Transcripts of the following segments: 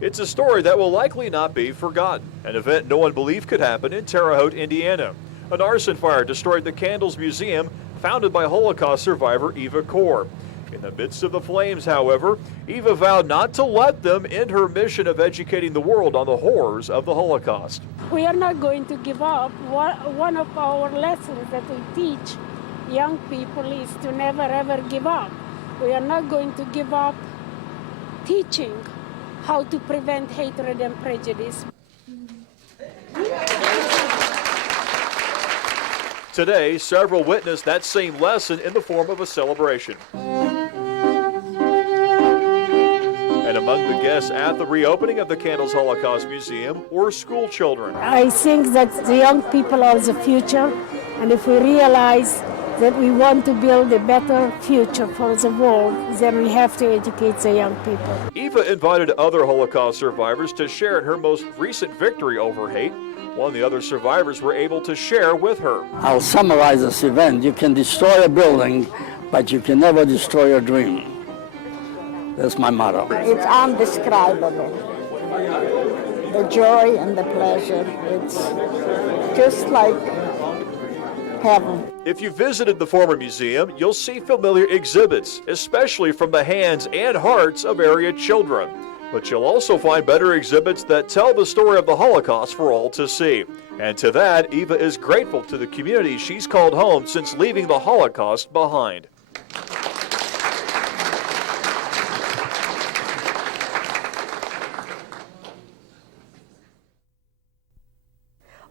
It's a story that will likely not be forgotten, an event no one believed could happen in Terre Haute, Indiana. An arson fire destroyed the Candles Museum, founded by Holocaust survivor Eva Kor. In the midst of the flames, however, Eva vowed not to let them end her mission of educating the world on the horrors of the Holocaust. We are not going to give up. One of our lessons that we teach young people is to never ever give up. We are not going to give up teaching how to prevent hatred and prejudice. Today, several witnessed that same lesson in the form of a celebration. And among the guests at the reopening of the Candles Holocaust Museum were school children. I think that the young people are the future, and if we realize that we want to build a better future for the world, then we have to educate the young people. Eva invited other Holocaust survivors to share in her most recent victory over hate, one the other survivors were able to share with her. I'll summarize this event. You can destroy a building, but you can never destroy a dream. That's my motto. It's undescribable. The joy and the pleasure. It's just like heaven. If you visited the former museum, you'll see familiar exhibits, especially from the hands and hearts of area children. But you'll also find better exhibits that tell the story of the Holocaust for all to see. And to that, Eva is grateful to the community she's called home since leaving the Holocaust behind.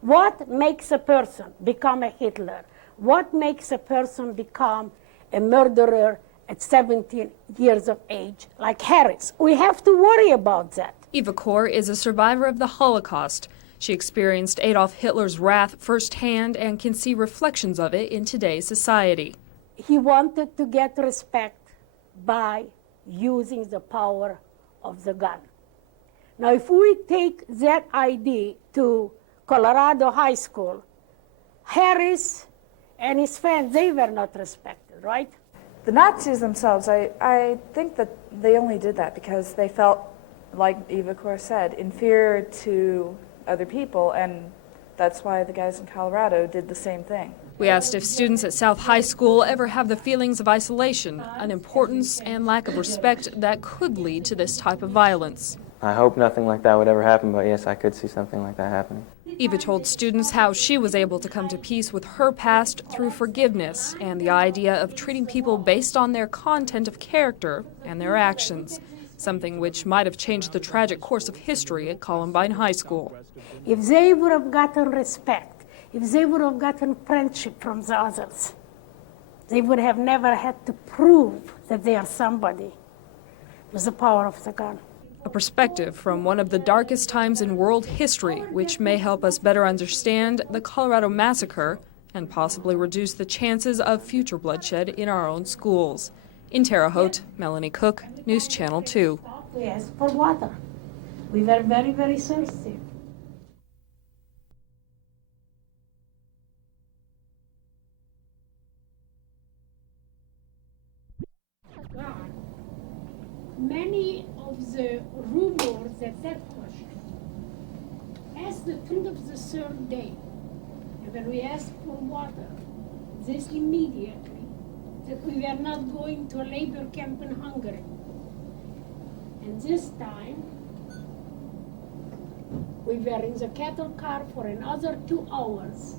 What makes a person become a Hitler? What makes a person become a murderer at 17 years of age, like Harris? We have to worry about that. Eva Kor is a survivor of the Holocaust. She experienced Adolf Hitler's wrath firsthand and can see reflections of it in today's society. He wanted to get respect by using the power of the gun. Now, if we take that idea to Colorado High School, Harris and his friends, they were not respected, right? The Nazis themselves, I think that they only did that because they felt, like Eva Kor said, inferior to other people, and that's why the guys in Colorado did the same thing. We asked if students at South High School ever have the feelings of isolation, unimportance, and lack of respect that could lead to this type of violence. I hope nothing like that would ever happen, but yes, I could see something like that happening. Eva told students how she was able to come to peace with her past through forgiveness and the idea of treating people based on their content of character and their actions, something which might have changed the tragic course of history at Columbine High School. If they would have gotten respect, if they would have gotten friendship from the others, they would have never had to prove that they are somebody with the power of the gun. A perspective from one of the darkest times in world history, which may help us better understand the Colorado massacre and possibly reduce the chances of future bloodshed in our own schools. In Terre Haute, Melanie Cook, News Channel 2. We asked for water. We were very, very thirsty. Many of the rumors that question, as the 23rd day, and when we asked for water, this immediately, that we were not going to a labor camp in Hungary. And this time, we were in the cattle car for another 2 hours